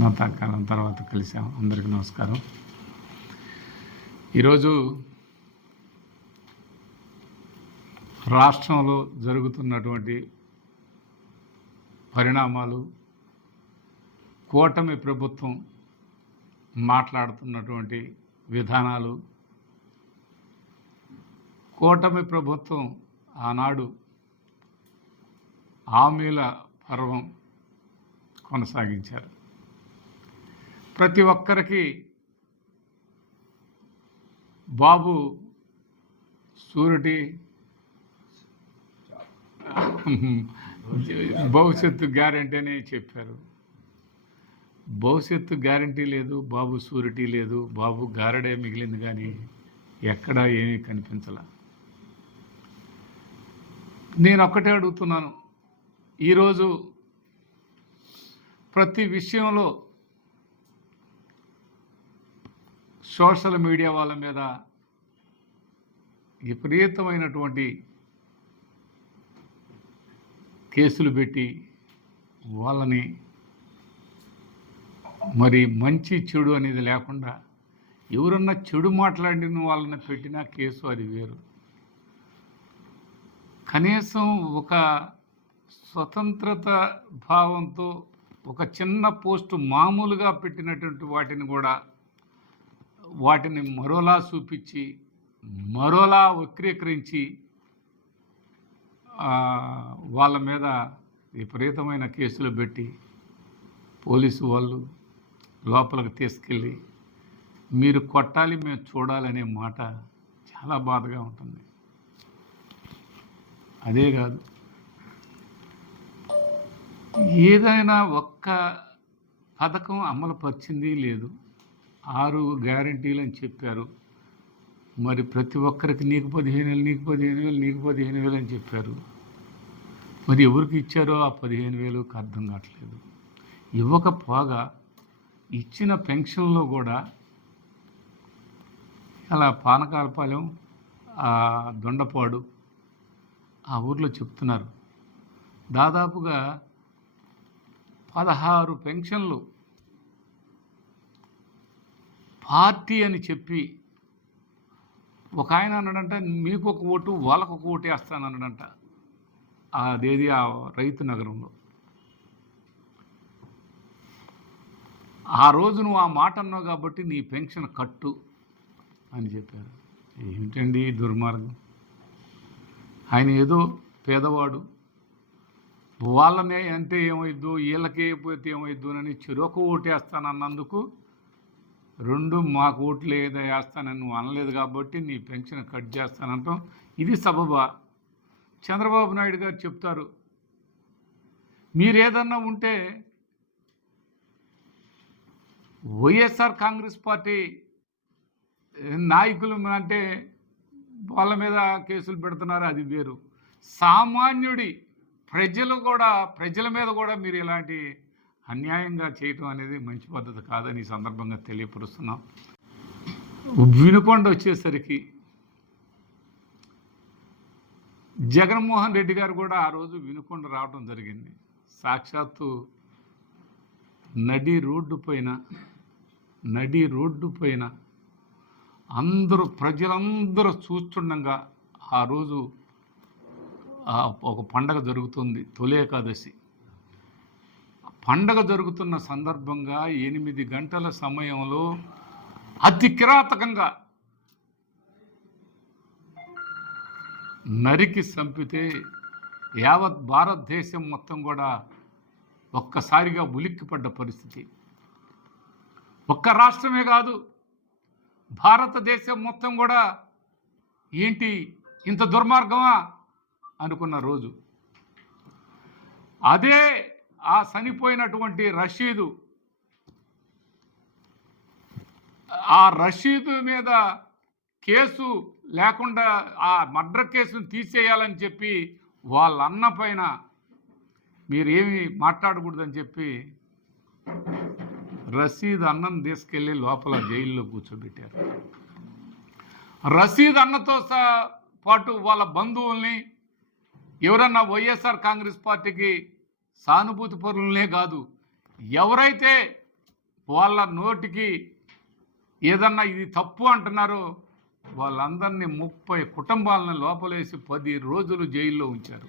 చాలా కాలం తర్వాత కలిసాం. అందరికీ నమస్కారం. ఈరోజు రాష్ట్రంలో జరుగుతున్నటువంటి పరిణామాలు, కూటమి ప్రభుత్వం మాట్లాడుతున్నటువంటి విధానాలు, కూటమి ప్రభుత్వం ఆనాడు హామీల పర్వం కొనసాగించారు. ప్రతి ఒక్కరికి బాబు షూరిటీ, భవిష్యత్తు గ్యారంటీ అని చెప్పారు. భవిష్యత్తు గ్యారంటీ లేదు, బాబు షూరిటీ లేదు, బాబు గారడే మిగిలింది, కానీ ఎక్కడా ఏమీ కనిపించలా. నేను ఒక్కటే అడుగుతున్నాను, ఈరోజు ప్రతి విషయంలో సోషల్ మీడియా వాళ్ళ మీద విపరీతమైనటువంటి కేసులు పెట్టి వాళ్ళని మరి మంచి చెడు అనేది లేకుండా ఎవరన్నా చెడు మాట్లాడిన వాళ్ళని పెట్టినా కేసు అది వేరు. కనీసం ఒక స్వతంత్రత భావంతో ఒక చిన్న పోస్టు మామూలుగా పెట్టినటువంటి వాటిని మరోలా చూపించి మరోలా వక్రీకరించి వాళ్ళ మీద విపరీతమైన కేసులు పెట్టి పోలీసు వాళ్ళు లోపలికి తీసుకెళ్ళి మీరు కొట్టాలి మేము చూడాలనే మాట చాలా బాధగా ఉంటుంది. అదే కాదు, ఏదైనా ఒక్క పథకం అమలు పరిచింది లేదు. 6 గ్యారంటీలు అని చెప్పారు. మరి ప్రతి ఒక్కరికి నీకు 15,000, నీకు 15,000, నీకు 15,000 అని చెప్పారు. మరి ఎవరికి ఇచ్చారో ఆ 15,000కి అర్థం కావట్లేదు. ఇవ్వకపోగా ఇచ్చిన పెన్షన్లో కూడా అలా పానకాలపాలెం, దొండపాడు ఆ ఊర్లో చెప్తున్నారు, దాదాపుగా 16 పెన్షన్లు పార్టీ అని చెప్పి ఒక ఆయన అన్నాడంట, మీకు ఒక ఓటు వాళ్ళకు ఒక ఓటు వేస్తానన్నాడంట. అదేది ఆ రైతు నగరంలో. ఆ రోజు నువ్వు ఆ మాట అన్నావు కాబట్టి నీ పెన్షన్ కట్టు అని చెప్పారు. ఏమిటండి దుర్మార్గం? ఆయన ఏదో పేదవాడు, వాళ్ళనే అంటే ఏమైద్దు, వీళ్ళకి అయిపోతే ఏమైద్దు అని చెరొక ఓటు వేస్తానన్నందుకు 2 మాకు ఓట్లు ఏదో వేస్తానని నువ్వు అనలేదు కాబట్టి నీ పెన్షన్ కట్ చేస్తానంటాం. ఇది సబబా? చంద్రబాబు నాయుడు గారు చెప్తారు, మీరేదన్నా ఉంటే వైఎస్ఆర్ కాంగ్రెస్ పార్టీ నాయకులు అంటే వాళ్ళ మీద కేసులు పెడుతున్నారు, అది వేరు. సామాన్యుడి ప్రజల మీద కూడా మీరు ఇలాంటి అన్యాయంగా చేయటం అనేది మంచి పద్ధతి కాదని ఈ సందర్భంగా తెలియపరుస్తున్నాం. వినుకొండ వచ్చేసరికి జగన్మోహన్ రెడ్డి గారు కూడా ఆ రోజు వినుకొండ రావడం జరిగింది. సాక్షాత్తు నడి రోడ్డు పైన ప్రజలందరూ చూస్తుండగా ఆ రోజు ఒక పండగ జరుగుతుంది, తొలి ఏకాదశి పండగ జరుగుతున్న సందర్భంగా 8 గంటల సమయంలో అతి కిరాతకంగా నరికి చంపితే యావత్ భారతదేశం మొత్తం కూడా ఒక్కసారిగా ఉలిక్కిపడ్డ పరిస్థితి. ఒక్క రాష్ట్రమే కాదు, భారతదేశం మొత్తం కూడా ఏంటి ఇంత దుర్మార్గమా అనుకున్న రోజు. అదే ఆ చనిపోయినటువంటి రషీదు మీద కేసు లేకుండా ఆ మర్డర్ కేసును తీసేయాలని చెప్పి వాళ్ళ అన్న పైన మీరేమి మాట్లాడకూడదని చెప్పి రషీద్ అన్నం తీసుకెళ్ళి లోపల జైల్లో కూర్చోబెట్టారు. రషీద్ అన్నతో పాటు వాళ్ళ బంధువుల్ని ఎవరన్నా వైఎస్ఆర్ కాంగ్రెస్ పార్టీకి సానుభూతి పరులనే కాదు, ఎవరైతే వాళ్ళ నోటికి ఏదన్నా ఇది తప్పు అంటున్నారో వాళ్ళందరినీ 30 కుటుంబాలను లోపలేసి 10 రోజులు జైల్లో ఉంచారు.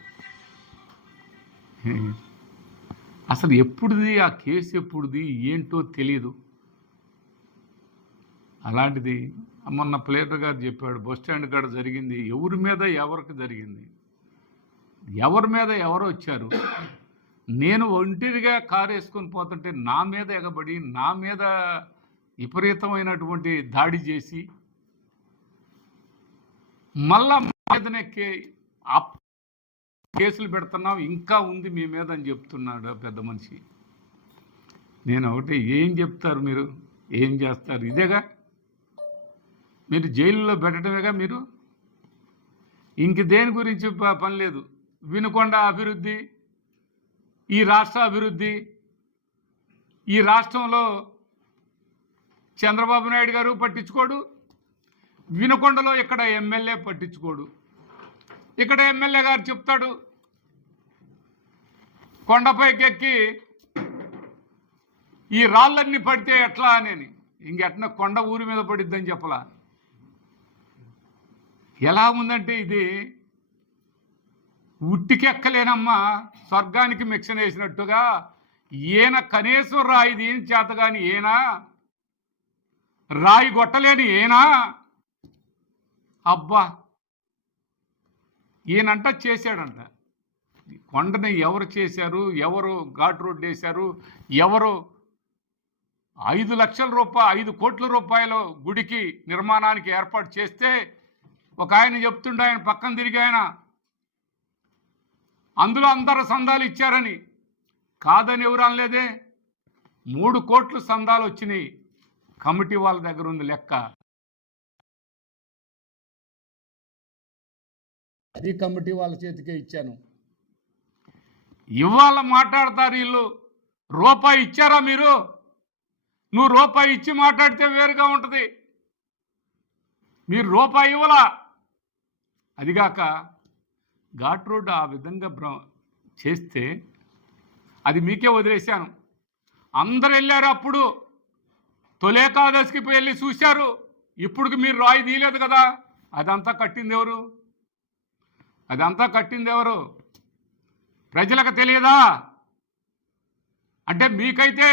అసలు ఎప్పుడుది ఆ కేసు, ఎప్పుడుది ఏంటో తెలియదు. అలాంటిది మొన్న ప్లేటర్ గారు చెప్పాడు, బస్ స్టాండ్ కాడ జరిగింది. ఎవరి మీద ఎవరికి జరిగింది, ఎవరి మీద ఎవరు వచ్చారు. నేను ఒంటరిగా కారు వేసుకొని పోతుంటే నా మీద ఎగబడి నా మీద విపరీతమైనటువంటి దాడి చేసి మళ్ళా మీదనే కేసులు పెడుతున్నాం, ఇంకా ఉంది మీ మీద అని చెప్తున్నాడు పెద్ద మనిషి. నేను ఒకటి, ఏం చెప్తారు మీరు, ఏం చేస్తారు? ఇదేగా మీరు జైలులో పెట్టడమేగా మీరు. ఇంక దేని గురించి పని లేదు. వినుకొండ అభివృద్ధి, ఈ రాష్ట్ర అభివృద్ధి, ఈ రాష్ట్రంలో చంద్రబాబు నాయుడు గారు పట్టించుకోడు, వినుకొండలో ఇక్కడ ఎమ్మెల్యే పట్టించుకోడు. ఇక్కడ ఎమ్మెల్యే గారు చెప్తాడు కొండపైకి ఎక్కి ఈ రాళ్ళన్నీ పడితే ఎట్లా అని. ఇంకెట్న కొండ ఊరి మీద పడిద్దని చెప్పలా. ఎలా ఉందంటే ఇది ఉట్టికెక్కలేనమ్మా, స్వర్గానికి మిక్షన్ వేసినట్టుగా. ఈయన కనీసం రాయి దీని చేత కానీ ఈయన రాయి కొట్టలేని ఈయన, అబ్బా ఈయనంట చేశాడంట. కొండని ఎవరు చేశారు, ఎవరు ఘాట్ రోడ్ వేశారు, ఎవరు 5 కోట్ల రూపాయలు గుడికి నిర్మాణానికి ఏర్పాటు చేస్తే ఒక ఆయన చెప్తుండే, ఆయన పక్కన తిరిగి ఆయన అందులో అందరు సందాలు ఇచ్చారని. కాదని ఎవరు అనలేదే. 3 కోట్లు సందాలు వచ్చినాయి. కమిటీ వాళ్ళ దగ్గర ఉంది లెక్క. అది కమిటీ వాళ్ళ చేతికే ఇచ్చాను. ఇవాళ మాట్లాడతారు వీళ్ళు. రూపాయి ఇచ్చారా మీరు? నువ్వు రూపాయి ఇచ్చి మాట్లాడితే వేరుగా ఉంటుంది. మీరు రూపాయి ఇవ్వలా. అదిగాక ఘాట్ రోడ్ ఆ విధంగా చేస్తే అది మీకే వదిలేశాను. అందరు వెళ్ళారు. అప్పుడు తొలేకాదశికి వెళ్ళి చూశారు. ఇప్పుడుకి మీరు రాయి తీయలేదు కదా. అదంతా కట్టింది ఎవరు? అదంతా కట్టింది ఎవరు? ప్రజలకు తెలియదా? అంటే మీకైతే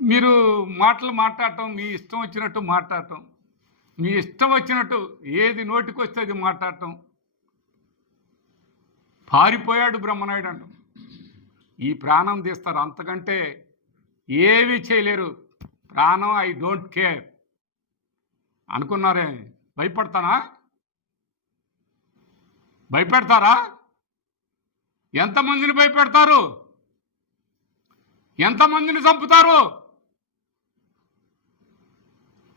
మీరు మాట్లాడటం, మీ ఇష్టం వచ్చినట్టు మాట్లాడటం, మీ ఇష్టం వచ్చినట్టు ఏది నోటికి వస్తే అది మాట్లాడటం. పారిపోయాడు బ్రహ్మనాయుడు అంటాం. ఈ ప్రాణం తీస్తారు, అంతకంటే ఏమీ చేయలేరు. ప్రాణం ఐ డోంట్ కేర్ అనుకున్నారే. భయపడతానా? భయపెడతారా? ఎంతమందిని భయపెడతారు? ఎంతమందిని చంపుతారు?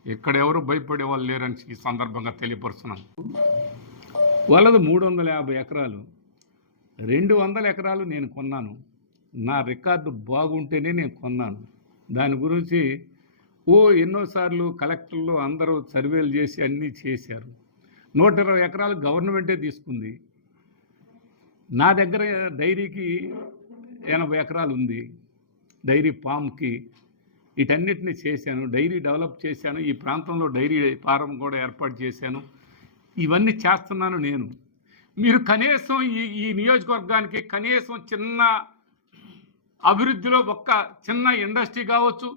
ఇక్కడ ఎవరు భయపడే వాళ్ళు లేరని ఈ సందర్భంగా తెలియపరుస్తున్నాను. వాళ్ళది 350 ఎకరాలు, 200 ఎకరాలు నేను కొన్నాను. నా రికార్డు బాగుంటేనే నేను కొన్నాను. దాని గురించి ఎన్నోసార్లు కలెక్టర్లు అందరూ సర్వేలు చేసి అన్నీ చేశారు. 120 ఎకరాలు గవర్నమెంటే తీసుకుంది. నా దగ్గర డైరీకి 80 ఎకరాలు ఉంది. డైరీ ఫామ్కి వీటన్నిటిని చేశాను. డైరీ డెవలప్ చేశాను. ఈ ప్రాంతంలో డైరీ ఫారం కూడా ఏర్పాటు చేశాను. ఇవన్నీ చేస్తున్నాను నేను. మీరు కనీసం ఈ నియోజకవర్గానికి కనీసం చిన్న అభివృద్ధిలో ఒక్క చిన్న ఇండస్ట్రీ కావచ్చు,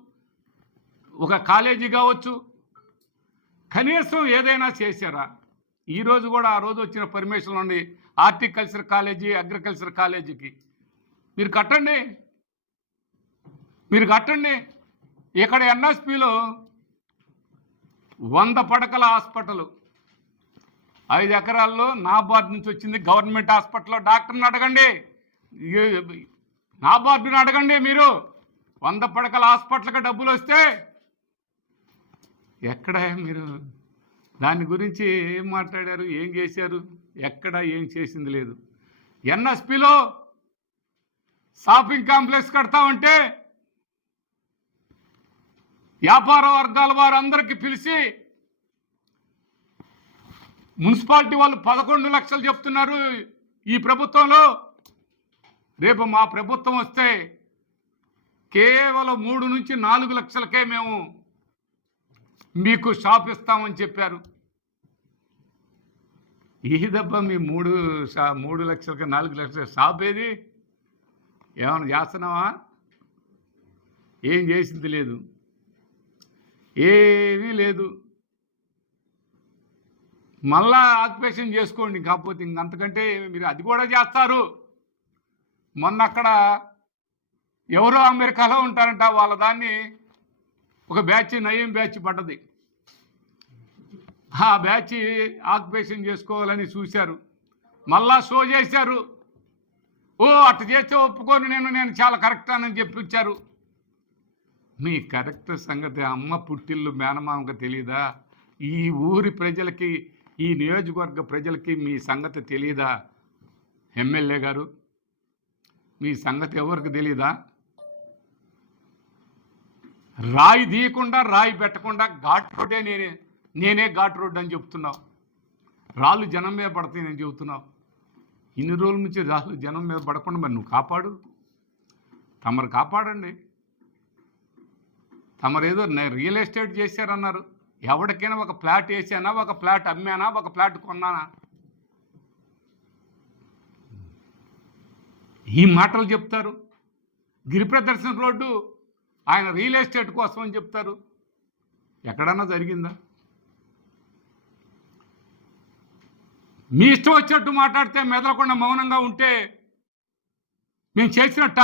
ఒక కాలేజీ కావచ్చు, కనీసం ఏదైనా చేశారా? ఈరోజు కూడా ఆ రోజు వచ్చిన పర్మిషన్ నుండి హార్టికల్చర్ కాలేజీ, అగ్రికల్చర్ కాలేజీకి మీరు కట్టండి. ఇక్కడ ఎన్ఎస్పిలో 100 పడకల హాస్పిటల్ 5 ఎకరాల్లో నాబార్డు నుంచి వచ్చింది. గవర్నమెంట్ హాస్పిటల్లో డాక్టర్ని అడగండి, నాబార్డుని అడగండి. మీరు 100 పడకల హాస్పిటల్కి డబ్బులు వస్తే ఎక్కడ మీరు దాని గురించి ఏం మాట్లాడారు, ఏం చేశారు? ఎక్కడ ఏం చేసింది లేదు. ఎన్ఎస్పిలో షాపింగ్ కాంప్లెక్స్ కడతామంటే వ్యాపార వర్గాల వారందరికీ పిలిచి మున్సిపాలిటీ వాళ్ళు 11 లక్షలు చెప్తున్నారు ఈ ప్రభుత్వంలో. రేపు మా ప్రభుత్వం వస్తే కేవలం 3 నుంచి 4 లక్షలకే మేము మీకు షాప్ ఇస్తామని చెప్పారు. ఏదబ్బా మీ 3 లక్షలకి 4 లక్షల షాప్ ఏది? ఏమైనా చేస్తున్నావా? ఏం చేసింది లేదు, ఏమీ లేదు. మళ్ళా ఆక్యుపేషన్ చేసుకోండి, కాకపోతే ఇంకంతకంటే మీరు అది కూడా చేస్తారు. మొన్న అక్కడ ఎవరో అమెరికాలో ఉంటారంట, వాళ్ళ దాన్ని ఒక బ్యాచ్ నయం బ్యాచ్ పడ్డది. ఆ బ్యాచ్ ఆక్యుపేషన్ చేసుకోవాలని చూశారు, మళ్ళా షో చేశారు. ఓ అట్ట చేస్తే ఒప్పుకొని నేను చాలా కరెక్ట్ అని చెప్పించారు. మీ కరెక్ట్ సంగతి అమ్మ పుట్టిల్లు మేనమామకు తెలీదా? ఈ ఊరి ప్రజలకి, ఈ నియోజకవర్గ ప్రజలకి మీ సంగతి తెలీదా? ఎమ్మెల్యే గారు, మీ సంగతి ఎవరికి తెలీదా? రాయి తీయకుండా, రాయి పెట్టకుండా ఘాట్ రోడ్డే నేనే ఘాట్ రోడ్ అని చెప్తున్నావు. రాళ్ళు జనం మీద పడతాయి నేను చెబుతున్నావు. ఇన్ని రోజుల నుంచి రాళ్ళు జనం మీద పడకుండా మరి నువ్వు కాపాడు. తమరు కాపాడండి. తమరు ఏదో రియల్ ఎస్టేట్ చేశారన్నారు. ఎవరికైనా ఒక ఫ్లాట్ వేసానా, ఒక ఫ్లాట్ అమ్మానా, ఒక ఫ్లాట్ కొన్నానా? ఈ మాటలు చెప్తారు. గిరి ప్రదర్శన రోడ్డు ఆయన రియల్ ఎస్టేట్ కోసం అని చెప్తారు. ఎక్కడన్నా జరిగిందా? మీ ఇష్టం వచ్చినట్టు మాట్లాడితే మెదలకుండా మౌనంగా ఉంటే మేము చేసినట్ట,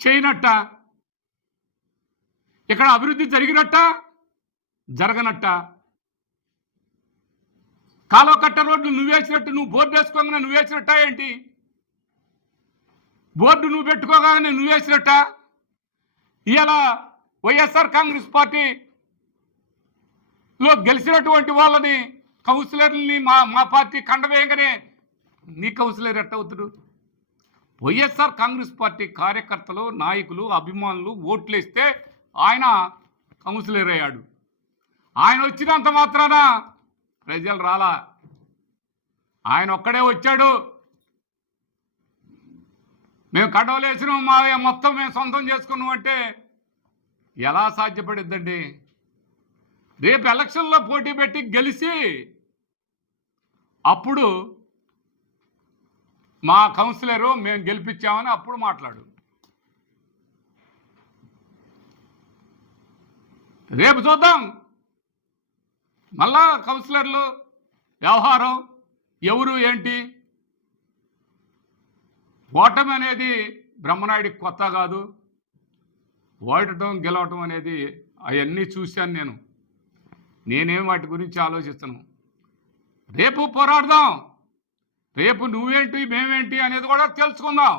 చేయనట్ట? ఇక్కడ అభివృద్ధి జరిగినట్ట, జరగనట్ట? కాలువ కట్ట రోడ్లు నువ్వేసినట్టు, నువ్వు బోర్డు వేసుకోగానే నువ్వేసినట్ట ఏంటి? బోర్డు నువ్వు పెట్టుకోగానే నువ్వేసినట్ట? ఇలా వైఎస్ఆర్ కాంగ్రెస్ పార్టీలో గెలిచినటువంటి వాళ్ళని, కౌన్సిలర్ని మా పార్టీ కండవేయగానే నీ కౌన్సిలర్ ఎట్టవుతాడు? వైఎస్ఆర్ కాంగ్రెస్ పార్టీ కార్యకర్తలు, నాయకులు, అభిమానులు ఓట్లేస్తే ఆయన కౌన్సిలర్ అయ్యాడు. ఆయన వచ్చినంత మాత్రాన ప్రజలు రాలా, ఆయన ఒక్కడే వచ్చాడు. మేము కడవలేసినాం, మా మొత్తం మేము సొంతం చేసుకున్నాం అంటే ఎలా సాధ్యపడిద్దండి? రేపు ఎలక్షన్లో పోటీ పెట్టి గెలిచి అప్పుడు మా కౌన్సిలరు మేము గెలిపించామని అప్పుడు మాట్లాడు. రేపు చూద్దాం మళ్ళా కౌన్సిలర్లు వ్యవహారం ఎవరు ఏంటి. ఓటమి అనేది బ్రహ్మనాయుడికి కొత్త కాదు. ఓడటం గెలవటం అనేది అవన్నీ చూశాను నేనేం వాటి గురించి ఆలోచిస్తాను. రేపు పోరాడదాం. రేపు నువ్వేంటి మేమేంటి అనేది కూడా తెలుసుకుందాం.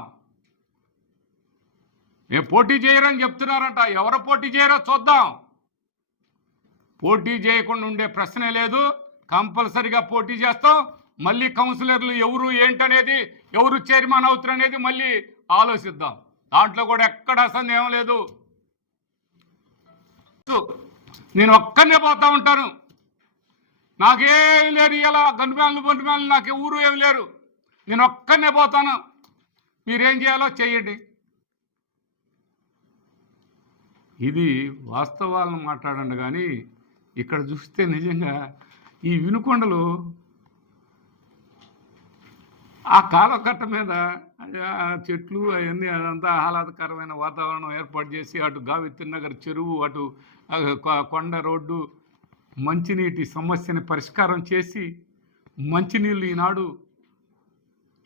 మేము పోటీ చేయరని చెప్తున్నారంట. ఎవరు పోటీ చేయరో చూద్దాం. పోటీ చేయకుండా ఉండే ప్రశ్నే లేదు. కంపల్సరిగా పోటీ చేస్తాం. మళ్ళీ కౌన్సిలర్లు ఎవరు ఏంటనేది, ఎవరు చైర్మన్ అవుతారు అనేది మళ్ళీ ఆలోచిద్దాం. దాంట్లో కూడా ఎక్కడ సందేహం లేదు. నేను ఒక్కనే పోతా ఉంటాను, నాకేం లేరు. ఇలా గన్మేళ్ళు నాకు ఊరు ఏమి లేరు. నేను ఒక్కనే పోతాను. మీరేం చేయాలో చెయ్యండి. ఇది వాస్తవాలను మాట్లాడండి. కానీ ఇక్కడ చూస్తే నిజంగా ఈ వినుకొండలు ఆ కాలకట్ట మీద చెట్లు అవన్నీ అదంతా ఆహ్లాదకరమైన వాతావరణం ఏర్పాటు చేసి, అటు గావిత్రి నగర్ చెరువు, అటు కొండ రోడ్డు, మంచినీటి సమస్యని పరిష్కారం చేసి మంచినీళ్ళు ఈనాడు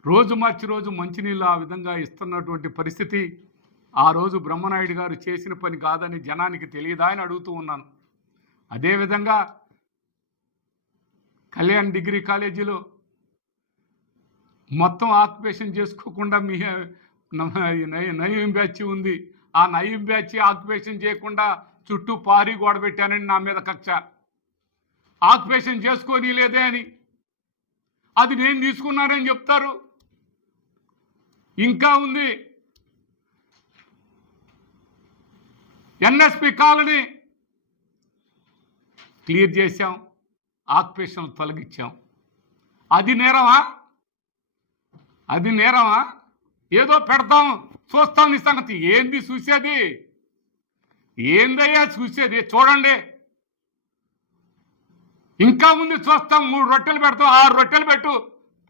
రోజు మార్చి రోజు మంచినీళ్ళు ఆ విధంగా ఇస్తున్నటువంటి పరిస్థితి ఆ రోజు బ్రహ్మనాయుడు గారు చేసిన పని కాదని జనానికి తెలియదా అని అడుగుతూ ఉన్నాను. అదేవిధంగా కళ్యాణ్ డిగ్రీ కాలేజీలో మొత్తం ఆక్యుపేషన్ చేసుకోకుండా మీ నయీం బ్యాచ్ ఉంది. ఆ నయీం బ్యాచ్ ఆక్యుపేషన్ చేయకుండా చుట్టూ పారి గోడ పెట్టానని నా మీద కక్ష. ఆక్యుపేషన్ చేసుకొని లేదే అని అది నేను తీసుకున్నానని చెప్తారు. ఇంకా ఉంది ఎన్ఎస్పి కాలనీ క్లియర్ చేశాం, ఆక్యుపేషన్ తొలగించాం. అది నేరమా? అది నేరమా? ఏదో పెడతాం చూస్తాం నీ సంగతి. ఏంది చూసేది? ఏందయ్యా చూసేది? చూడండి, ఇంకా ముందు చూస్తాం. 3 రొట్టెలు పెడతాం, 6 రొట్టెలు పెట్టు.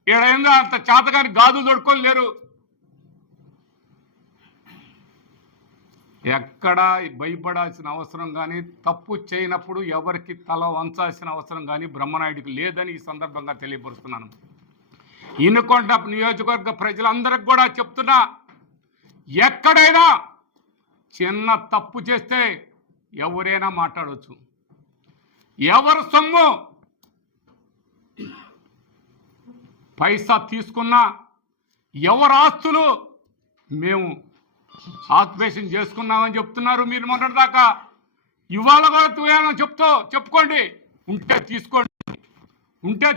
ఏందో అంత చేతగాని గాజులు దొడుకొని లేరు. ఎక్కడా భయపడాల్సిన అవసరం కానీ, తప్పు చేయనప్పుడు ఎవరికి తల వంచాల్సిన అవసరం కానీ బ్రహ్మనాయుడికి లేదని ఈ సందర్భంగా తెలియపరుస్తున్నాను. ఇనుకొండ నియోజకవర్గ ప్రజలందరికి కూడా చెప్తున్నా, ఎక్కడైనా చిన్న తప్పు చేస్తే ఎవరైనా మాట్లాడవచ్చు. ఎవరు సొమ్ము పైసా తీసుకున్నా, ఎవరు ఆస్తులు మేము ఆక్యుపేషన్ చేసుకున్నామని చెప్తున్నారు మీరు మొన్నటిదాకా. ఇవాళ కూడా చెప్పుకోండి. ఉంటే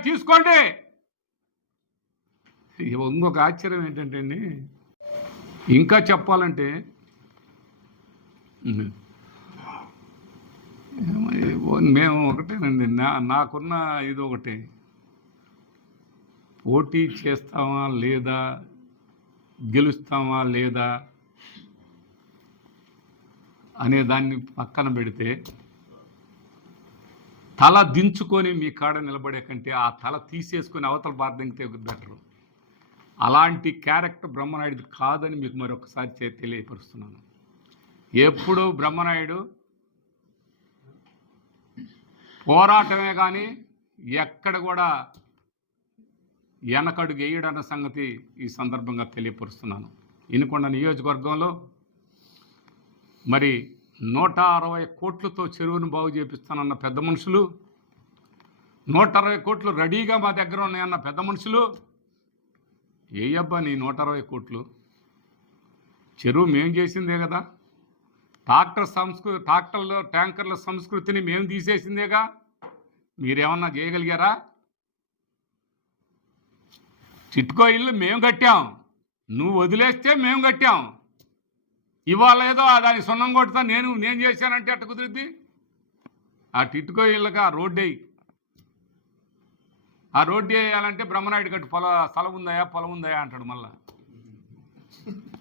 తీసుకోండి. ఇంకొక ఆశ్చర్యం ఏంటంటే అండి, ఇంకా చెప్పాలంటే మేము ఒకటేనండి, నాకున్న ఇది ఒకటే, పోటీ చేస్తామా లేదా, గెలుస్తామా లేదా అనే దాన్ని పక్కన పెడితే, తల దించుకొని మీ కాడ నిలబడే కంటే ఆ తల తీసేసుకొని అవతల బార్దంగితే బెటరు. అలాంటి క్యారెక్టర్ బ్రహ్మనాయుడు కాదని మీకు మరొకసారి తెలియపరుస్తున్నాను. ఎప్పుడు బ్రహ్మనాయుడు పోరాటమే కానీ ఎక్కడ కూడా వెనకడుగు వేయడన్న సంగతి ఈ సందర్భంగా తెలియపరుస్తున్నాను. ఇనుకొండ నియోజకవర్గంలో మరి 160 కోట్లతో చెరువును బాగు చేపిస్తానన్న పెద్ద మనుషులు, 160 కోట్లు రెడీగా మా దగ్గర ఉన్నాయన్న పెద్ద మనుషులు, ఏ అబ్బా నీ 160 కోట్లు? చెరువు మేము చేసిందే కదా. ట్యాంకర్ల సంస్కృతిని మేము తీసేసిందేగా. మీరేమన్నా చేయగలిగారా? చిట్కో ఇల్లు మేము కట్టాం, నువ్వు వదిలేస్తే మేము కట్టాం. ఇవాళ ఏదో దాన్ని సున్నం కొడతా నేను చేశానంటే అట్ట కుదిరిద్ది? ఆ టిట్కో ఇళ్ళకి ఆ రోడ్డు వేయాలంటే బ్రహ్మనాయుడు కట్టు స్థలం ఉందయా అంటాడు. మళ్ళా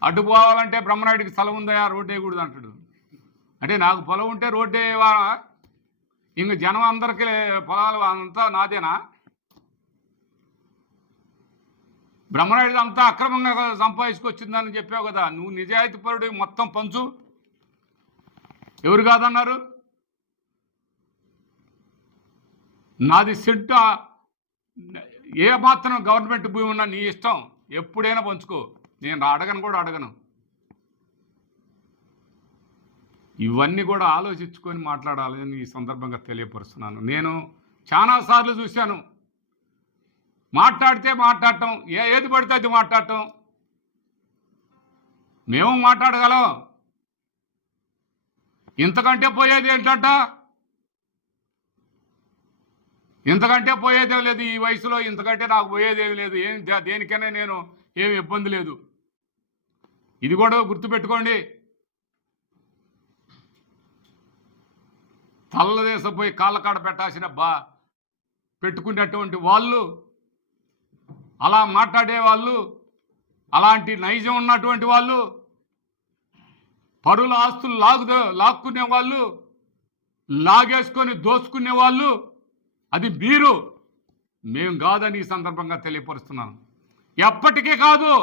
అడ్డు పోవాలంటే బ్రహ్మనాయుడికి స్థలం ఉందయా, రోడ్డు వేయకూడదు అంటాడు. అంటే నాకు పొలం ఉంటే రోడ్డు వేయవా? ఇంక జనం అందరికీ పొలాలు అంతా నాదేనా? బ్రహ్మనాయుడు అంతా అక్రమంగా సంపాదించుకొచ్చిందని చెప్పావు కదా. నువ్వు నిజాయితీపరుడు, మొత్తం పంచు. ఎవరు కాదన్నారు? నాది సెంటు ఏ మాత్రం గవర్నమెంట్ భూమి ఉన్నా నీ ఇష్టం, ఎప్పుడైనా పంచుకో. నేను అడగను. ఇవన్నీ కూడా ఆలోచించుకొని మాట్లాడాలని ఈ సందర్భంగా తెలియపరుస్తున్నాను. నేను చాలాసార్లు చూశాను, మాట్లాడితే మాట్లాడటం, ఏది పడితే అది మాట్లాడటం. మేము మాట్లాడగలం, ఇంతకంటే పోయేది ఏంటంట? ఇంతకంటే పోయేదేం లేదు ఈ వయసులో, ఇంతకంటే నాకు పోయేదేమి లేదు. దేనికైనా నేను ఏమి ఇబ్బంది లేదు. ఇది కూడా గుర్తుపెట్టుకోండి. తల్లదేశపోయి కాళ్ళకాడ పెట్టాల్సిన పెట్టుకునేటువంటి వాళ్ళు, అలా మాట్లాడే వాళ్ళు, అలాంటి నైజం ఉన్నటువంటి వాళ్ళు, పరుల ఆస్తులు లాక్కునే వాళ్ళు, లాగేసుకొని దోచుకునే వాళ్ళు, అది మీరు, మేము కాదని ఈ సందర్భంగా తెలియపరుస్తున్నాను. ఎప్పటికీ కాదు.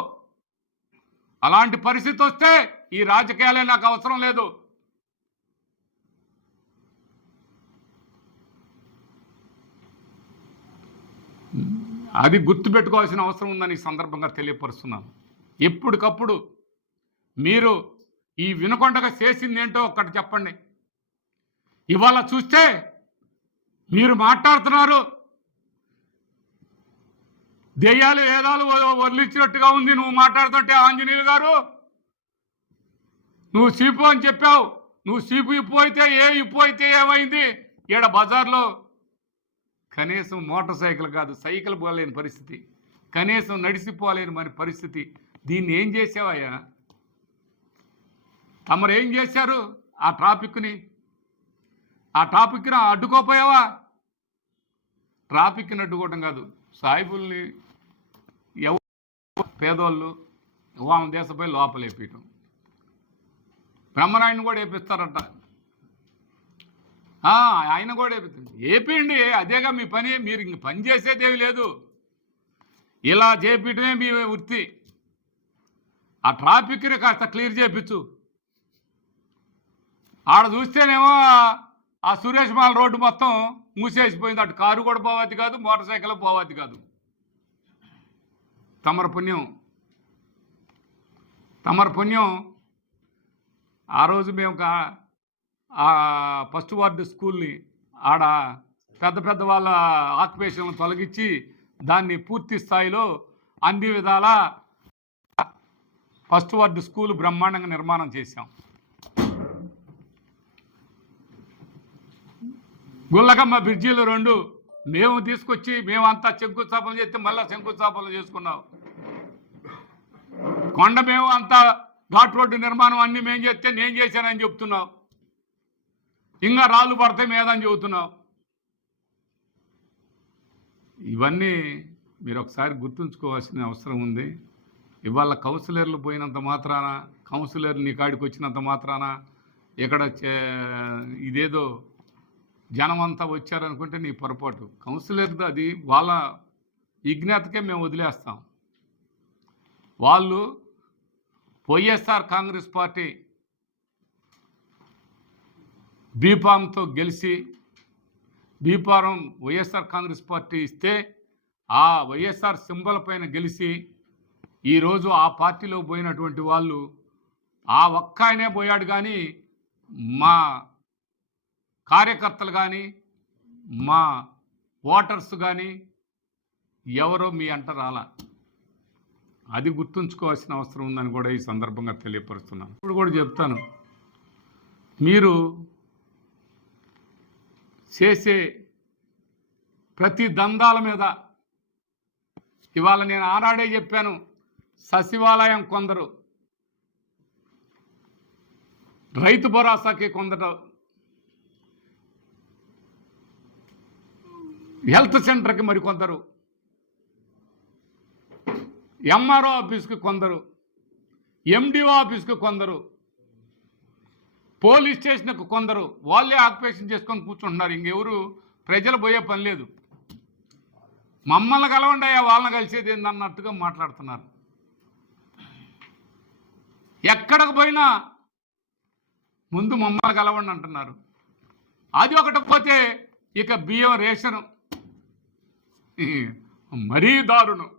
అలాంటి పరిస్థితి వస్తే ఈ రాజకీయాలే నాకు అవసరం లేదు. అది గుర్తుపెట్టుకోవాల్సిన అవసరం ఉందని ఈ సందర్భంగా తెలియపరుస్తున్నాను. ఎప్పటికప్పుడు మీరు ఈ వినుకొండగా చేసింది ఏంటో ఒక్కటి చెప్పండి. ఇవాళ చూస్తే మీరు మాట్లాడుతున్నారు, దెయ్యాలు వేదాలు వదిలించినట్టుగా ఉంది. నువ్వు మాట్లాడుతుంటే ఆంజనేయులు గారు, నువ్వు సీపు అని చెప్పావు. నువ్వు సీపు ఇప్పు అయితే ఏమైంది? ఈడ బజార్లో కనీసం మోటార్ సైకిల్ కాదు, సైకిల్ పోలేని పరిస్థితి, కనీసం నడిచిపోలేని మరి పరిస్థితి. దీన్ని ఏం చేసావయ్యా? తమరు ఏం చేశారు? ఆ ట్రాఫిక్ని అడ్డుకోపోయావా? ట్రాఫిక్ని అడ్డుకోవటం కాదు, సాయిబుల్ని, పేదోళ్ళు వాళ్ళని దేశపై లోపలేపీయటం. బ్రహ్మనాయుడిని కూడా వేపిస్తారట. ఆయన కూడా ఏపీయండి, అదేగా మీ పని. మీరు ఇంక పని చేసేదేమి లేదు, ఇలా చేపించడమే మీ వృత్తి. ఆ ట్రాఫిక్ని కాస్త క్లియర్ చేయించు. ఆడ చూస్తేనేమో ఆ సురేష్ మాల్ రోడ్డు మొత్తం మూసేసిపోయింది. అటు కారు కూడా పోవద్ది కాదు, మోటార్ సైకిల్ పోవద్ది కాదు. తమర పుణ్యం. ఆ రోజు మేము ఫస్ట్ వార్డు స్కూల్ని ఆడ పెద్ద వాళ్ళ ఆక్యుపేషన్లు తొలగించి దాన్ని పూర్తి స్థాయిలో అన్ని విధాల ఫస్ట్ వార్డు స్కూల్ బ్రహ్మాండంగా నిర్మాణం చేశాం. గుల్లకమ్మ బ్రిడ్జీలు 2 మేము తీసుకొచ్చి మేమంతా శంకుస్థాపన చేస్తే మళ్ళీ శంకుస్థాపన చేసుకున్నాం. కొండ మేము అంతా ఘాట్ రోడ్డు నిర్మాణం అన్నీ మేము చేస్తే నేను చేశానని చెప్తున్నావు. ఇంకా రాళ్ళు పడతాయి మీదని చెబుతున్నావు. ఇవన్నీ మీరు ఒకసారి గుర్తుంచుకోవాల్సిన అవసరం ఉంది. ఇవాళ కౌన్సిలర్లు పోయినంత మాత్రాన, కౌన్సిలర్ నీ కాడికి వచ్చినంత మాత్రాన ఇక్కడ ఇదేదో జనం అంతా వచ్చారనుకుంటే నీ పొరపాటు. కౌన్సిలర్ది అది వాళ్ళ విజ్ఞతకే మేము వదిలేస్తాం. వాళ్ళు వైఎస్ఆర్ కాంగ్రెస్ పార్టీ బీఫామ్తో గెలిచి, బీఫారం వైఎస్ఆర్ కాంగ్రెస్ పార్టీ ఇస్తే ఆ వైఎస్ఆర్ సింబల్ పైన గెలిచి ఈరోజు ఆ పార్టీలో పోయినటువంటి వాళ్ళు ఆ ఒక్క ఆయనే పోయాడు. కానీ మా కార్యకర్తలు కానీ మా ఓటర్స్ కానీ ఎవరో మీ అంట రాలా. అది గుర్తుంచుకోవాల్సిన అవసరం ఉందని కూడా ఈ సందర్భంగా తెలియపరుస్తున్నాను. ఇప్పుడు కూడా చెప్తాను, మీరు చేసే ప్రతి దందాల మీద ఇవాళ నేను ఆనాడే చెప్పాను, సచివాలయం కొందరు, రైతు భరోసాకి కొందరు, హెల్త్ సెంటర్కి మరికొందరు, ఎంఆర్ఓ ఆఫీస్కి కొందరు, ఎండిఓ ఆఫీస్కి కొందరు, పోలీస్ స్టేషన్కి కొందరు, వాళ్ళే ఆక్యుపేషన్ చేసుకొని కూర్చుంటున్నారు. ఇంకెవరు ప్రజలు పోయే పని లేదు. మమ్మల్ని కలవండి అయ్యా, వాళ్ళని కలిసేది ఏందన్నట్టుగా మాట్లాడుతున్నారు. ఎక్కడికి పోయినా ముందు మమ్మల్ని కలవండి అంటున్నారు. అది ఒకటి పోతే ఇక బియ్యం రేషను మరీ దారుణం.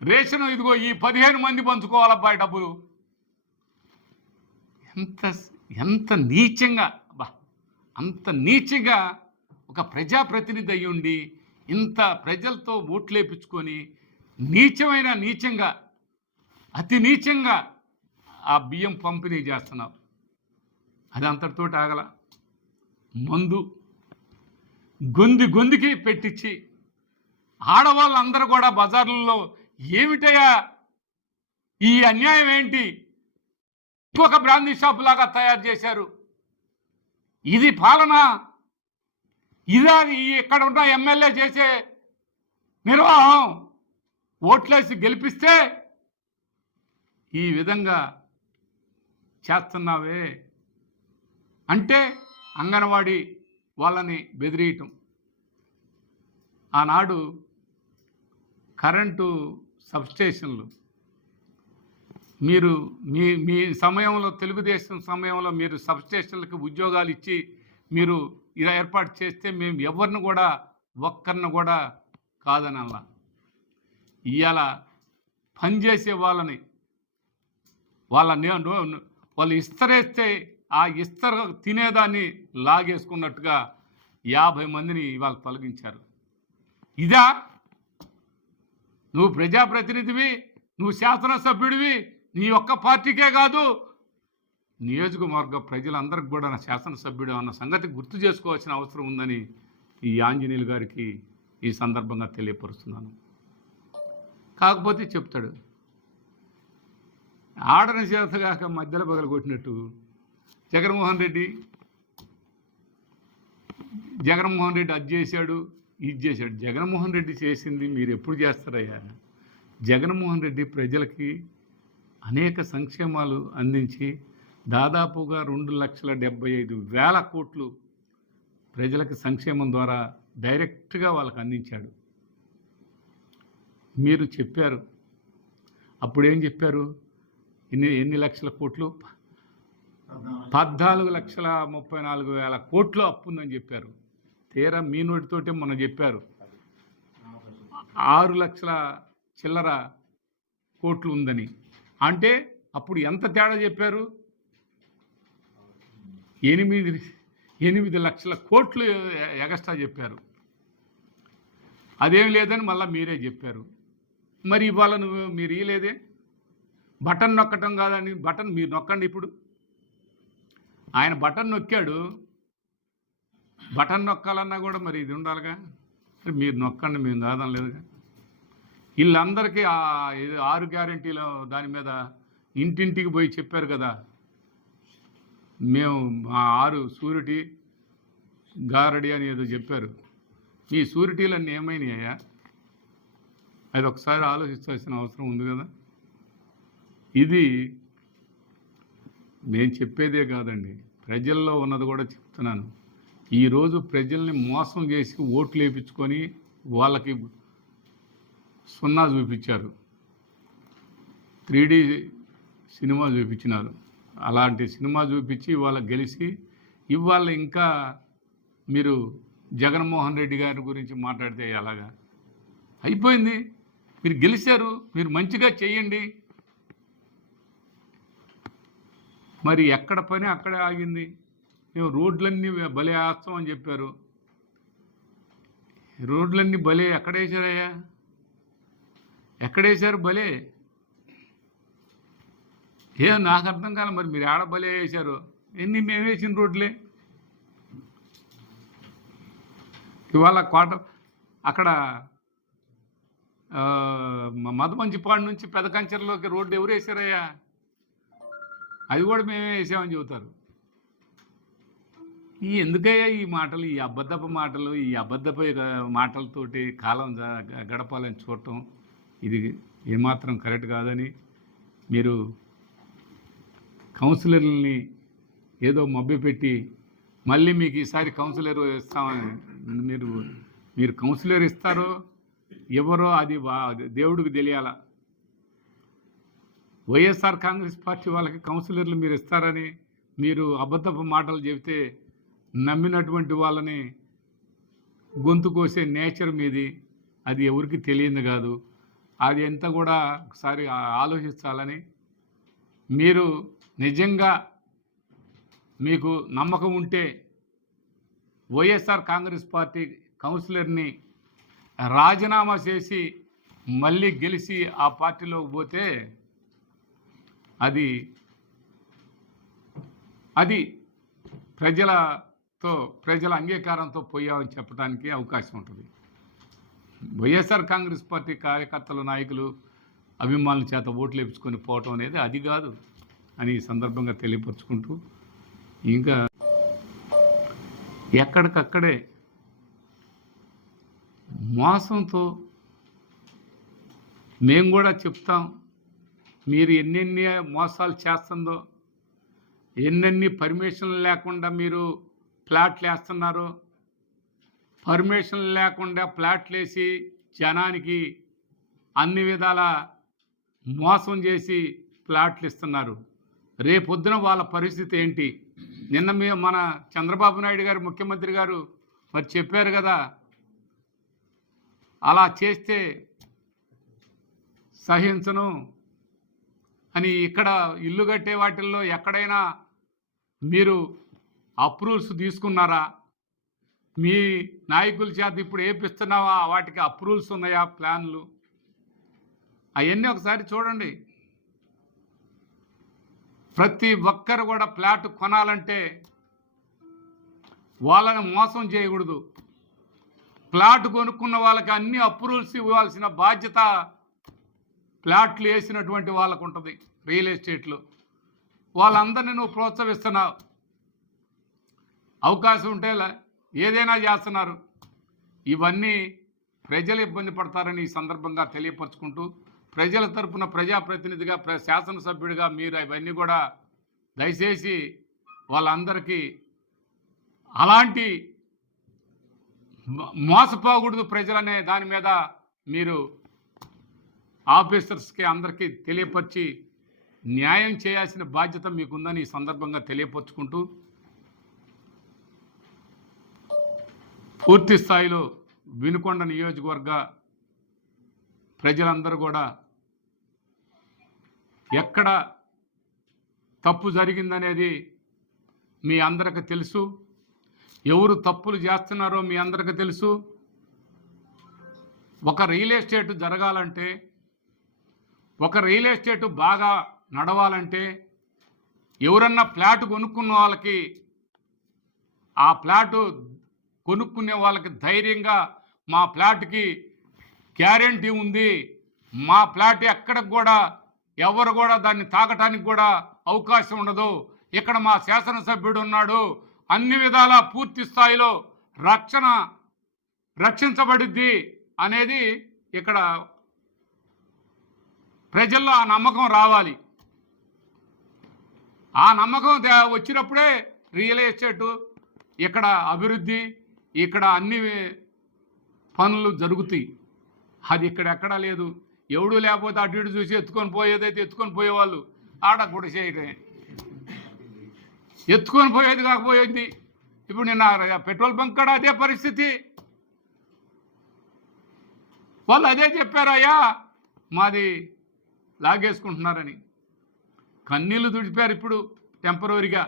రేషను ఇదిగో ఈ 15 మంది పంచుకోవాలబ్బాయి డబ్బులు. ఎంత నీచంగా, అంత నీచంగా ఒక ప్రజాప్రతినిధి అయ్యి ఉండి ఇంత ప్రజలతో ఓట్లేపించుకొని నీచంగా అతి నీచంగా ఆ బియ్యం పంపిణీ చేస్తున్నావు. అది అంతటితో ఆగల. మందు గొంతుకి పెట్టించి ఆడవాళ్ళందరూ కూడా బజార్లలో ఏమిటయా ఈ అన్యాయం ఏంటి, ఇంకొక బ్రాందీ షాపు లాగా తయారు చేశారు, ఇది పాలన, ఇదా ఇక్కడ ఉన్న ఎమ్మెల్యే చేసే నిర్వాహం, ఓట్లేసి గెలిపిస్తే ఈ విధంగా చేస్తున్నావే అంటే అంగన్వాడీ వాళ్ళని బెదిరియటం. ఆనాడు కరెంటు సబ్స్టేషన్లు మీరు మీ సమయంలో, తెలుగుదేశం సమయంలో మీరు సబ్స్టేషన్లకి ఉద్యోగాలు ఇచ్చి మీరు ఇలా ఏర్పాటు చేస్తే మేము ఎవరిని కూడా ఒక్కరిని కూడా కాదని అలా. ఇవాళ పనిచేసే వాళ్ళని వాళ్ళు ఇస్తరేస్తే ఆ ఇస్తర తినేదాన్ని లాగేసుకున్నట్టుగా 50 మందిని ఇవాళ తొలగించారు. ఇదా నువ్వు ప్రజాప్రతినిధివి, నువ్వు శాసనసభ్యుడివి, నీ ఒక్క పార్టీకే కాదు నియోజకవర్గ ప్రజలందరికీ కూడా నా శాసనసభ్యుడు అన్న సంగతి గుర్తు చేసుకోవాల్సిన అవసరం ఉందని ఈ ఆంజనేయులు గారికి ఈ సందర్భంగా తెలియపరుస్తున్నాను. కాకపోతే చెప్తాడు, ఆడని చేతగాక మధ్యలో పగలగొట్టినట్టు జగన్మోహన్ రెడ్డి అది చేశాడు, ఇది చేశాడు. జగన్మోహన్ రెడ్డి చేసింది మీరు ఎప్పుడు చేస్తారయ్యా? జగన్మోహన్ రెడ్డి ప్రజలకి అనేక సంక్షేమాలు అందించి దాదాపుగా 2,75,000 కోట్లు ప్రజలకు సంక్షేమం ద్వారా డైరెక్ట్గా వాళ్ళకి అందించాడు. మీరు చెప్పారు, అప్పుడేం చెప్పారు? ఎన్ని లక్షల కోట్లు? 14,34,000 కోట్లు అప్పు ఉందని చెప్పారు. తీరా మీ నోటితోటే మనం చెప్పారు 6 లక్షల చిల్లర కోట్లు ఉందని. అంటే అప్పుడు ఎంత తేడా చెప్పారు? 8 లక్షల కోట్లు ఎగస్ట్రా చెప్పారు. అదేం లేదని మళ్ళీ మీరే చెప్పారు. మరి ఇవాళ మీరు ఇయలేదే? బటన్ నొక్కటం కాదని, బటన్ మీరు నొక్కండి. ఇప్పుడు ఆయన బటన్ నొక్కాడు, బటన్ నొక్కాలన్నా కూడా మరి ఇది ఉండాలిగా. మీరు నొక్కండి, మేము కాదని లేదుగా. వీళ్ళందరికీ 6 గ్యారెంటీల దాని మీద ఇంటింటికి పోయి చెప్పారు కదా, మేము 6 షూరిటీ గారడి అని ఏదో చెప్పారు. ఈ షూరిటీలన్నీ ఏమైనాయా? అది ఒకసారి ఆలోచించాల్సిన అవసరం ఉంది కదా. ఇది నేను చెప్పేదే కాదండి, ప్రజల్లో ఉన్నది కూడా చెప్తున్నాను. ఈరోజు ప్రజల్ని మోసం చేసి ఓట్లు వేయించుకొని వాళ్ళకి సున్నా చూపించారు, 3D సినిమా చూపించినారు. అలాంటి సినిమా చూపించి వాళ్ళకి గెలిచి ఇవాళ ఇంకా మీరు జగన్మోహన్ రెడ్డి గారి గురించి మాట్లాడితే ఎలాగా? అయిపోయింది. మీరు గెలిచారు, మీరు మంచిగా చెయ్యండి. మరి ఎక్కడ పని అక్కడే ఆగింది. మేము రోడ్లన్నీ భలే వేస్తామని చెప్పారు. రోడ్లన్నీ భలే ఎక్కడేసారయ్యా? ఎక్కడేశారు భలే? నాకు అర్థం కాలే. మరి మీరు ఆడ భలే వేశారు. మేము వేసిన రోడ్లే. ఇవాళ అక్కడ మదమంచిపాడు నుంచి పెదకంచెరలోకి రోడ్డు ఎవరు వేశారయ్యా? అది కూడా మేమే వేసామని చెబుతారు. ఎందుకయ్యా ఈ మాటలు, ఈ అబద్ధపు మాటలు, ఈ అబద్ధపు మాటలతోటి కాలం గడపాలని చూడటం ఇది ఏమాత్రం కరెక్ట్ కాదని మీరు కౌన్సిలర్ని ఏదో మభ్యపెట్టి మళ్ళీ మీకు ఈసారి కౌన్సిలర్ ఇస్తామని మీరు కౌన్సిలర్ ఇస్తారో ఎవరో అది దేవుడికి తెలియాల. వైఎస్ఆర్ కాంగ్రెస్ పార్టీ వాళ్ళకి కౌన్సిలర్లు మీరు ఇస్తారని మీరు అబద్ధపు మాటలు చెబితే నమ్మినటువంటి వాళ్ళని గొంతు కోసే నేచర్ మీది. అది ఎవరికి తెలియదు కాదు. అది ఎంత కూడా ఒకసారి ఆలోచించాలని. మీరు నిజంగా మీకు నమ్మకం ఉంటే వైఎస్ఆర్ కాంగ్రెస్ పార్టీ కౌన్సిలర్ని రాజీనామా చేసి మళ్ళీ గెలిచి ఆ పార్టీలోకి పోతే అది ప్రజల అంగీకారంతో పోయామని చెప్పడానికి అవకాశం ఉంటుంది. వైఎస్ఆర్ కాంగ్రెస్ పార్టీ కార్యకర్తలు, నాయకులు, అభిమానుల చేత ఓట్లు వేయించుకొని పోవటం అనేది అది కాదు అని ఈ సందర్భంగా తెలియపరుచుకుంటూ, ఇంకా ఎక్కడికక్కడే మోసంతో మేము కూడా చెప్తాం. మీరు ఎన్నెన్ని మోసాలు చేస్తుందో, ఎన్నెన్ని పర్మిషన్లు లేకుండా మీరు ప్లాట్లు వేస్తున్నారో, పర్మిషన్లు లేకుండా ప్లాట్లు వేసి జనానికి అన్ని విధాల మోసం చేసి ప్లాట్లు ఇస్తున్నారు. రేపొద్దున వాళ్ళ పరిస్థితి ఏంటి? నిన్న మన చంద్రబాబు నాయుడు గారు, ముఖ్యమంత్రి గారు మరి చెప్పారు కదా, అలా చేస్తే సహించను అని. ఇక్కడ ఇల్లు కట్టే వాటిల్లో ఎక్కడైనా మీరు అప్రూవల్స్ తీసుకున్నారా? మీ నాయకుల చేత ఇప్పుడు ఏపిస్తున్నావా? వాటికి అప్రూవల్స్ ఉన్నాయా? ప్లాన్లు అవన్నీ ఒకసారి చూడండి. ప్రతి ఒక్కరు కూడా ప్లాట్ కొనాలంటే వాళ్ళని మోసం చేయకూడదు. ప్లాట్ కొనుక్కున్న వాళ్ళకి అన్ని అప్రూవల్స్ ఇవ్వాల్సిన బాధ్యత ప్లాట్లు వేసినటువంటి వాళ్ళకు ఉంటుంది. రియల్ ఎస్టేట్లో వాళ్ళందరినీ నువ్వు ప్రోత్సహిస్తున్నావు. అవకాశం ఉంటే ఏదైనా చేస్తున్నారు. ఇవన్నీ ప్రజలు ఇబ్బంది పడతారని ఈ సందర్భంగా తెలియపరుచుకుంటూ ప్రజల తరపున ప్రజాప్రతినిధిగా శాసనసభ్యుడిగా మీరు అవన్నీ కూడా దయచేసి వాళ్ళందరికీ అలాంటి మోసపోకూడదు ప్రజలనే దాని మీద మీరు ఆఫీసర్స్కి అందరికీ తెలియపరిచి న్యాయం చేయాల్సిన బాధ్యత మీకుందని ఈ సందర్భంగా తెలియపరుచుకుంటూ పూర్తి స్థాయిలో వినుకొండ నియోజకవర్గ ప్రజలందరూ కూడా ఎక్కడ తప్పు జరిగిందనేది మీ అందరికీ తెలుసు. ఎవరు తప్పులు చేస్తున్నారో మీ అందరికీ తెలుసు. ఒక రియల్ ఎస్టేట్ జరగాలంటే, ఒక రియల్ ఎస్టేట్ బాగా నడవాలంటే, ఎవరన్నా ఫ్లాట్ కొనుక్కున్న వాళ్ళకి ఆ ఫ్లాటు కొనుక్కునే వాళ్ళకి ధైర్యంగా మా ఫ్లాట్కి గ్యారెంటీ ఉంది, మా ఫ్లాట్ ఎక్కడికి కూడా ఎవరు కూడా దాన్ని తాకటానికి కూడా అవకాశం ఉండదు, ఇక్కడ మా శాసనసభ్యుడు ఉన్నాడు, అన్ని విధాల పూర్తి స్థాయిలో రక్షించబడిద్ది అనేది ఇక్కడ ప్రజల్లో ఆ నమ్మకం రావాలి. ఆ నమ్మకం వచ్చినప్పుడే రియల్ ఎస్టేటు ఇక్కడ అభివృద్ధి, ఇక్కడ అన్ని పనులు జరుగుతాయి. అది ఇక్కడెక్కడా లేదు. ఎవడు లేకపోతే అటు ఇటు చూసి ఎత్తుకొని పోయేదైతే ఎత్తుకొని పోయేవాళ్ళు ఆడ కూడా చేయటమే, ఎత్తుకొని పోయేది కాకపోయేది. ఇప్పుడు నిన్న పెట్రోల్ బంక్ కూడా అదే పరిస్థితి. వాళ్ళు అదే చెప్పారయ్యా, మాది లాగేసుకుంటున్నారని. కన్నీళ్ళు తుడిపారు ఇప్పుడు టెంపరవరీగా.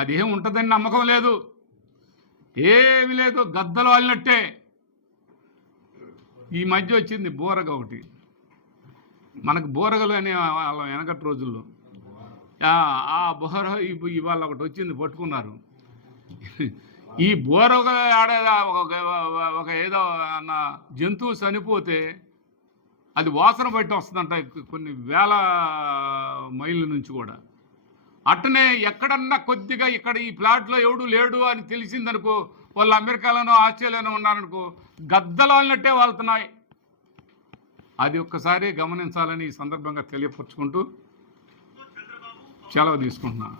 అదేం ఉంటుందని నమ్మకం లేదు, ఏమి లేదు, గద్దలు వాలినట్టే. ఈ మధ్య వచ్చింది బోరగ ఒకటి, మనకు బోరగలు అనే వాళ్ళ వెనకటి రోజుల్లో ఆ బోర ఇవాళ ఒకటి వచ్చింది, పట్టుకున్నారు. ఈ బోరగ ఆడే ఒక ఏదో అన్న జంతువు చనిపోతే అది వాసన బయట వస్తుందంట కొన్ని వేల మైళ్ళ నుంచి కూడా. అట్టనే ఎక్కడన్నా కొద్దిగా ఇక్కడ ఈ ప్లాట్లో ఎవడు లేడు అని తెలిసిందనుకో, వాళ్ళు అమెరికాలోనో ఆస్ట్రేలియాలో ఉన్నారనుకో, గద్దలాలన్నట్టే వాళ్తున్నాయి. అది ఒక్కసారి గమనించాలని ఈ సందర్భంగా తెలియపరుచుకుంటూ సెలవు తీసుకుంటున్నాను.